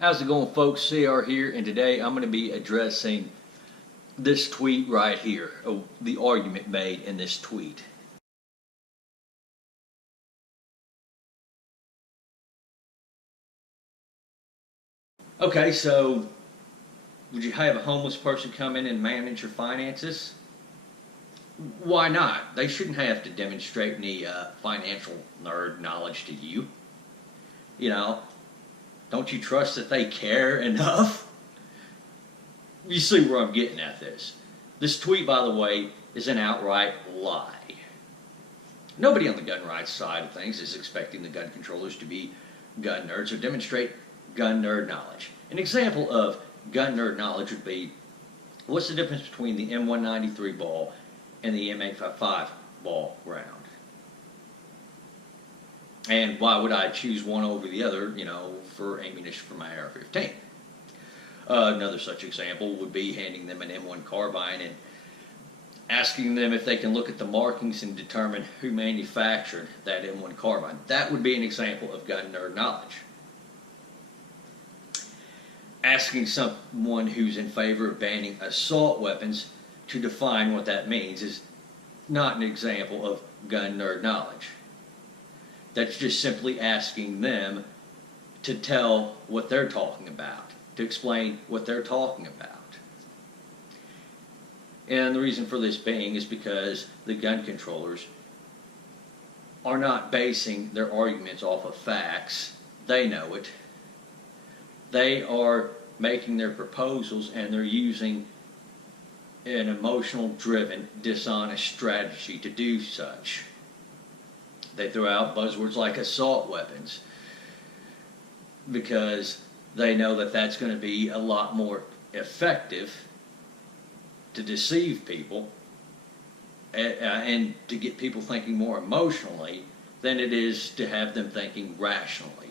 How's it going, folks? CR here, and today I'm going to be addressing this tweet right here, the argument made in this tweet. Okay, so would you have a homeless person come in and manage your finances? Why not? They shouldn't have to demonstrate any financial nerd knowledge to you. You know, don't you trust that they care enough? You see where I'm getting at this. This tweet, by the way, is an outright lie. Nobody on the gun rights side of things is expecting the gun controllers to be gun nerds or demonstrate gun nerd knowledge. An example of gun nerd knowledge would be, what's the difference between the M193 ball and the M855 ball round? And why would I choose one over the other, for ammunition for my AR-15? Another such example would be handing them an M1 carbine and asking them if they can look at the markings and determine who manufactured that M1 carbine. That would be an example of gun nerd knowledge. Asking someone who's in favor of banning assault weapons to define what that means is not an example of gun nerd knowledge. That's just simply asking them to tell what they're talking about, to explain what they're talking about. And the reason for this being is because the gun controllers are not basing their arguments off of facts. They know it. They are making their proposals, and they're using an emotional-driven, dishonest strategy to do such. They throw out buzzwords like assault weapons because they know that that's going to be a lot more effective to deceive people and to get people thinking more emotionally than it is to have them thinking rationally.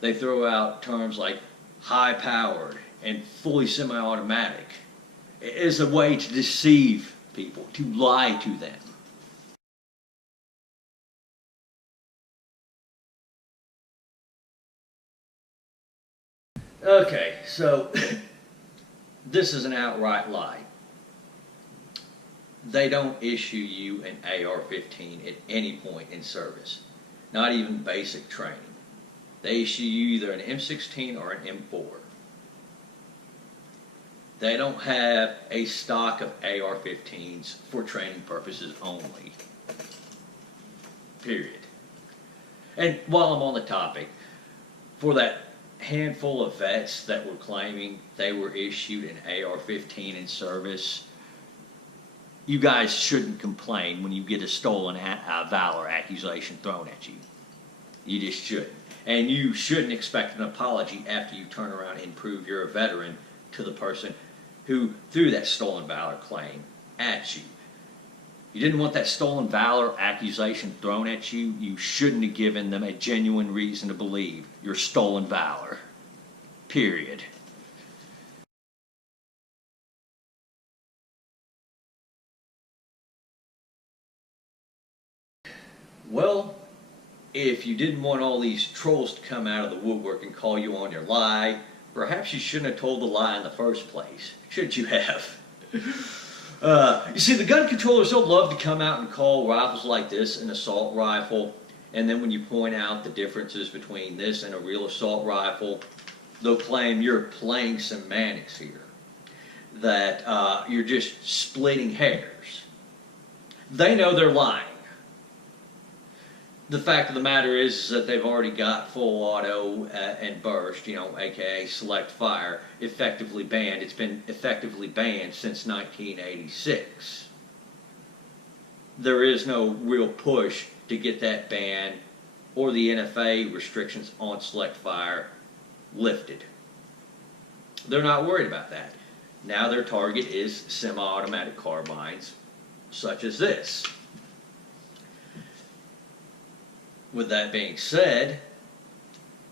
They throw out terms like high-powered and fully semi-automatic as a way to deceive people, to lie to them. Okay, so this is an outright lie. They don't issue you an AR-15 at any point in service, not even basic training. They issue you either an M16 or an M4. They don't have a stock of AR-15s for training purposes only. Period. And while I'm on the topic, for that handful of vets that were claiming they were issued an AR-15 in service, you guys shouldn't complain when you get a stolen valor accusation thrown at you. You just shouldn't. And you shouldn't expect an apology after you turn around and prove you're a veteran to the person who threw that stolen valor claim at you. You didn't want that stolen valor accusation thrown at you. You shouldn't have given them a genuine reason to believe your stolen valor. Period. Well, if you didn't want all these trolls to come out of the woodwork and call you on your lie, perhaps you shouldn't have told the lie in the first place. Should you have? You see, the gun controllers don't love to come out and call rifles like this an assault rifle, and then when you point out the differences between this and a real assault rifle, they'll claim you're playing semantics here, that you're just splitting hairs. They know they're lying. The fact of the matter is that they've already got full auto and burst, aka select fire, effectively banned. It's been effectively banned since 1986. There is no real push to get that ban or the NFA restrictions on select fire lifted. They're not worried about that. Now their target is semi-automatic carbines such as this. With that being said,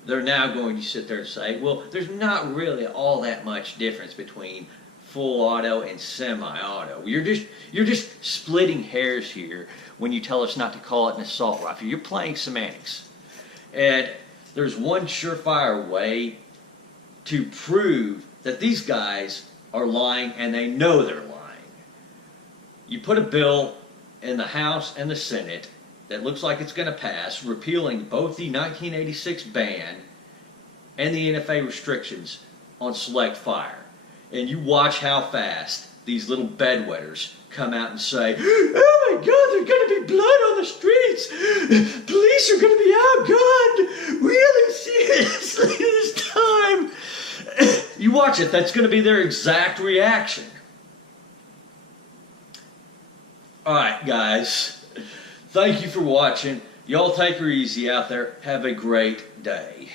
they're now going to sit there and say, well, there's not really all that much difference between full auto and semi-auto. You're just splitting hairs here when you tell us not to call it an assault rifle. You're playing semantics. And there's one surefire way to prove that these guys are lying and they know they're lying. You put a bill in the House and the Senate that looks like it's going to pass, repealing both the 1986 ban and the NFA restrictions on select fire. And you watch how fast these little bedwetters come out and say, oh my God, there's going to be blood on the streets. Police are going to be outgunned really seriously this time. You watch it, that's going to be their exact reaction. Alright, guys. Thank you for watching. Y'all take her easy out there. Have a great day.